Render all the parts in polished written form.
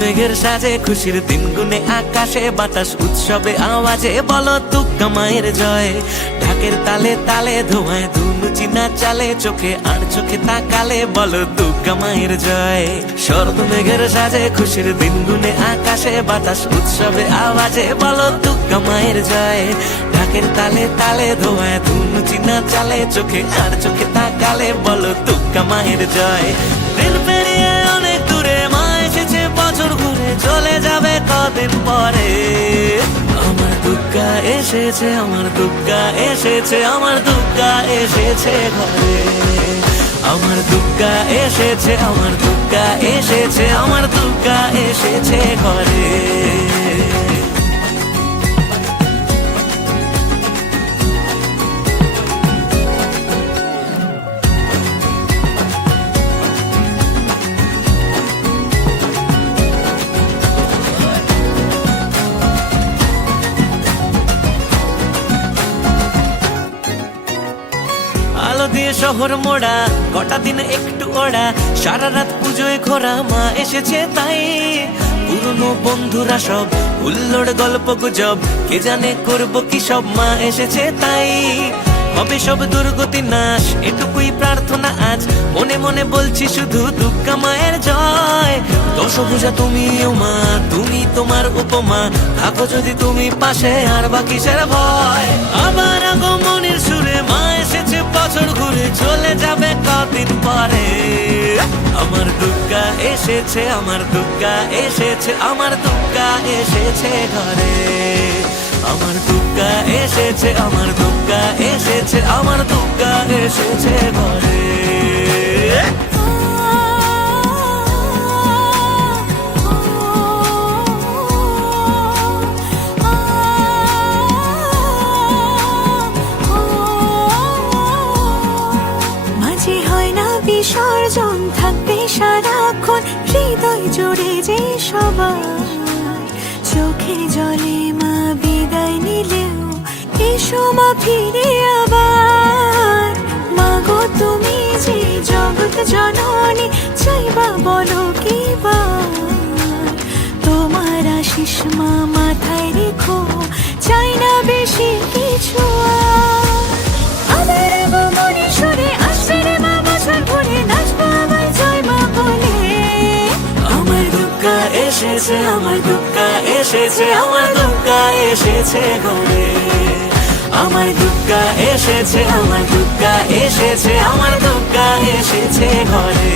মেঘের সাজে খুশির দিন গুনে আকাশে বাতাস উৎসবে আওয়াজে বলো দুর্গা মায়ের জয়। ঢাকের তালে তালে ধোঁয়ায় ধুনু চিনা চালে চোখে আর চোখে তাকালে বলো দুর্গা মায়ের জয়। শরৎ মেঘের সাজে খুশির দিন গুনে আকাশে বাতাস উৎসবে আওয়াজে বলো দুর্গা মায়ের জয়। ঢাকের তালে তালে ধোঁয়ায় ধুনু চিনা চালে চোখে আর চোখে তাকালে বলো দুর্গা মায়ের জয়। দিন পেরিয়ে অনেক দূরে মা এসেছে বছর ঘুরে চলে যাবে কদিন পরে। আমার দুর্গা এসেছে, আমার দুর্গা এসেছে, আমার দুর্গা এসেছে ঘরে। আমার দুর্গা এসেছে, আমার দুর্গা এসেছে, আমার দুর্গা এসেছে ঘরে। আলো দিয়ে শহর মোড়া কটা দিন একটু ওড়া সারা রাত পুজোয় ঘোরা মা এসেছে তাই। পুরনো বন্ধুরা সব হুল্লোড় গল্প গুজব কে জানে করব কি সব মা এসেছে তাই। হবে সব দুর্গতি নাশ এটুকুই প্রার্থনা আজ মনে মনে বলছি শুধু দুর্গা মায়ের জয়। দশভুজা তুমি ও মা তুমি তোমার উপমা থাকো যদি তুমি পাশে আর বাকি সেরা ভয়। আবার আগমনের সুরে মা এসেছে বছর ঘুরে চলে যাবে কদিন পরে। আমার দুর্গা এসেছে, আমার দুর্গা এসেছে, আমার দুর্গা এসেছে ঘরে। আমার দুর্গা এসেছে, আমার দুর্গা এসেছে, আমার দুর্গা এসেছে ঘরে। মাঝে হয় না বিসর্জন থাকবে সারাক্ষণ হৃদয় জুড়ে যে সবাই। চোখে জলে মা বিদায় নিলেও এসো মা ফিরে আবার। মাগো তুমি যে জগৎ জননী চাইবা বলো কি বার। তোমার আশিস মা মাথায় রেখো চাই না বেশি কিছু আর। আবার আগমনে সুরে আসবে রে মা বছর ঘুরে নাচবো আবার জয় মা বলে। আমার দুর্গা এসেছে, আমার দুর্গা এসেছে, আমার দুর্গা এসেছে ঘরে। আমার দুর্গা এসেছে, আমার দুর্গা এসেছে, আমার দুর্গা এসেছে ঘরে।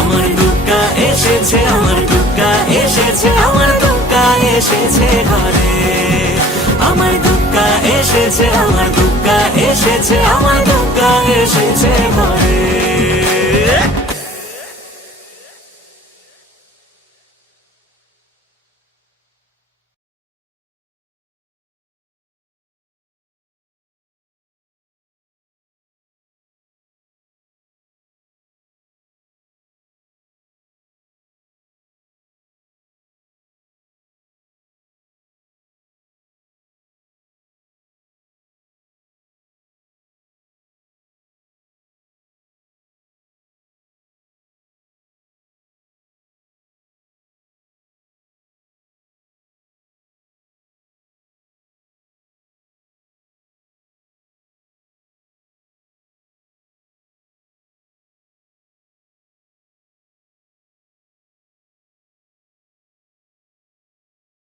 আমার দুর্গা এসেছে, আমার দুর্গা এসেছে, আমার দুর্গা এসেছে ঘরে। আমার দুর্গা এসেছে, আমার দুর্গা এসেছে, আমার দুর্গা এসেছে ঘরে।